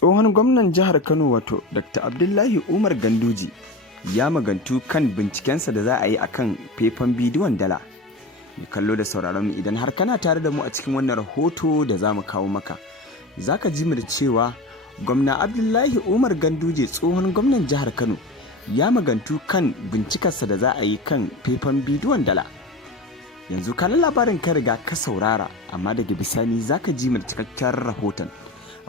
Tsohon gwamnan jihar Kano wato Dr. Abdullahi Umar Ganduje ya magantu kan bincikensa da za a yi akan faifan bidiyon dala. Mai kallo da sauraron mu idan har kana tare da mu a cikin wannan rahoto da za mu kawo maka, za ka ji mu da cewa gwamna Abdullahi Umar Ganduje tsohon gwamnan jihar Kano ya magantu kan bincikarsa da za a yi kan faifan bidiyon dala. Yanzu kanan labarin ka riga ka saurara, amma daga bisani za ka ji mu da cikakken rahoton.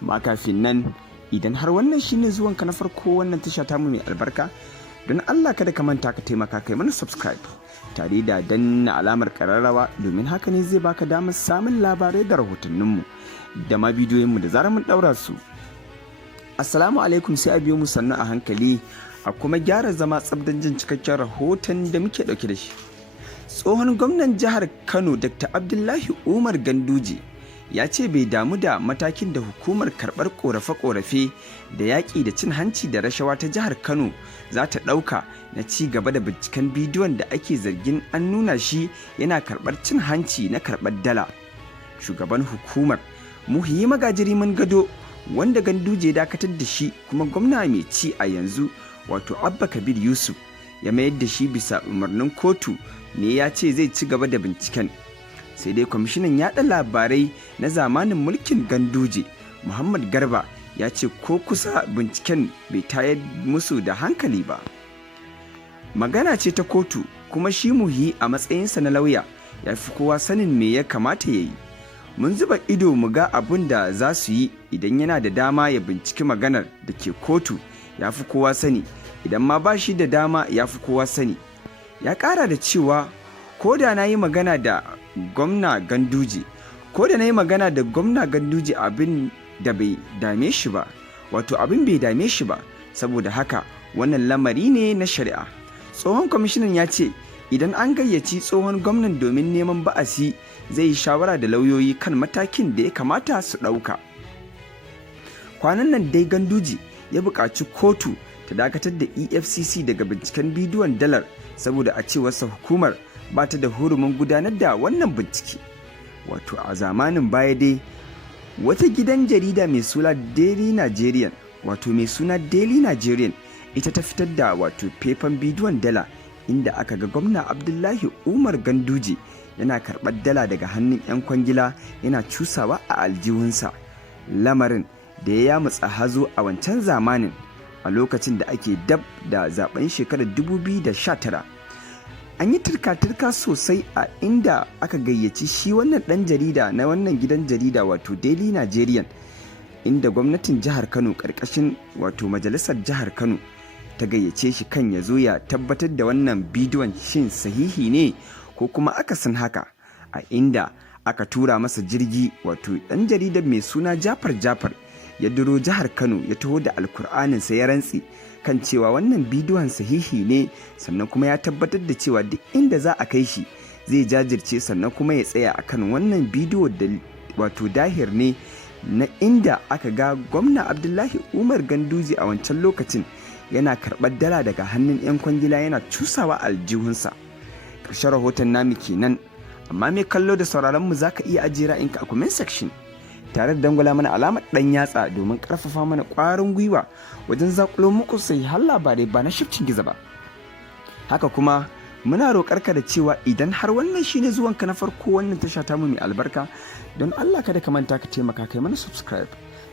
Amma kafin nan, idan har wannan shine zuwanka na farko wannan tasha tamu mai albarka, don Allah kada ka manta ka taimaka kai mana subscribe tare da danna alamar kararrawa, domin haka ne zai baka damar samun labarai da rahotanninmu da ma bidiyoyinmu da zarar mun daura su. Assalamu alaikum, sai a biyo mu sannu a hankali a kuma gyara zama tsabdan jin cikakken rahoton da muke dauke da shi. Tsohon gwamnan jihar Kano Dr. Abdullahi Umar Ganduje ya ce bai damu da matakin da hukumar karɓar ƙorafe-ƙorafe da yaƙi da cin hanci da rashawa ta jihar Kano za ta ɗauka na ci gaba da binciken bidiyon da ake zargin an nuna shi yana karɓar cin hanci na karɓar dala. Shugaban hukumar Muhyi Magajiriman Gado, wanda Ganduje ya dakatar da shi kuma gwamna mai ci a yanzu wato Abba Kabir Yusuf ya mayar da shi bisa umarnin kotu, ne ya ce zai ci gaba da binciken. Sai dai kwamishinan yaɗa labarai na zamanin mulkin Ganduje Muhammad Garba ya ce ko kusa binciken bai tayar musu da hankali ba. Magana ce ta kotu, kuma shi Muhyi a matsayinsa na lauya ya fi kowa sanin me ya kamata ya yi. Mun zuba ido mu ga abin da za su yi. Idan yana da dama ya binciki maganar da ke kotu, ya fi kowa sani. Idan ma ba shi da dama, ya fi kowa sani. Ya ƙara da cewa ko da na yi magana da gwamna Ganduje abin da bai dame shi ba, wato abin bai dame shi ba, saboda haka wannan lamari ne na shari'a. Tsohon kwamishinan ya ce idan an gayyaci tsohon gwamnan domin neman ba'asi, zai yi shawara da lauyoyi kan matakin da ya kamata su ɗauka. Kwanan nan dai Ganduje ya buƙaci kotu ta dakatar da EFCC daga binciken bidiyon dalar, saboda a cewarsa hukumar ba ta da hurumin gudanar da wannan bincike. Wato a zamanin baya dai wata gidan jarida mai suna Daily Nigerian ita ta fitar da wato faifan bidiyon dala, inda aka ga gwamna Abdullahi Umar Ganduje yana karɓar dala daga hannun 'yan kwangila yana cusawa a aljihunsa, lamarin da ya yamutsa hazo a wancan zamanin a lokacin da ake dab da zaben shekarar 2019. An yi turka-turka sosai a inda aka gayyaci shi wannan ɗan jarida na wannan gidan jarida wato Daily Nigerian, inda gwamnatin jihar Kano ƙarƙashin wato majalisar jihar Kano ta gayyace shi kan ya zo ya tabbatar da wannan bidiyon shin sahihi ne ko kuma akasin haka, a inda aka tura masa jirgi. Wato ɗan jaridar mai suna Jafar ya duro jihar Kano, ya taho da alkur'aninsa ya rantsi kan cewa wannan bidiyon sahihi ne, sannan kuma ya tabbatar da cewa duk inda za a kai shi zai jajirce, sannan kuma ya tsaya akan wannan bidiyo da wato dahir ne na inda aka ga gwamna Abdullahi Umar Ganduje a wancan lokacin yana karɓar dala daga hannun 'yan kwangila yana cusawa aljihunsa. Ƙarshen rahoton namu kenan, amma mai kallo da sauraron mu zaka iya ajiye ra'ayinka a comment section tare da dangwala mana alamar dan yatsa domin karfafa mana ƙwarin gwiwa wajen zakulo muku sai har labarai ba na shifcin giza ba. Haka kuma muna roƙar ka da cewa idan har wannan shine zuwanka na farko wannan tasha tamu mai albarka, don Allah kada ka manta ka taimaka kai mana subscribe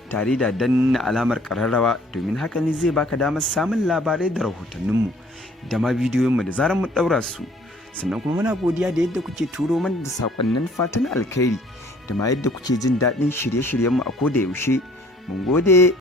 tare da danna alamar ƙararrawa, domin haka ne zai baka damar samun labarai da rahotanninmu da ma bidiyoyinmu da zarar mun ɗaura su. Sannan kuma muna godiya da yadda kuke turo mana da sakonnin fatan alkhairi da ma yadda kuke jin daɗin shirye-shiryenmu a koda yaushe. Mun gode.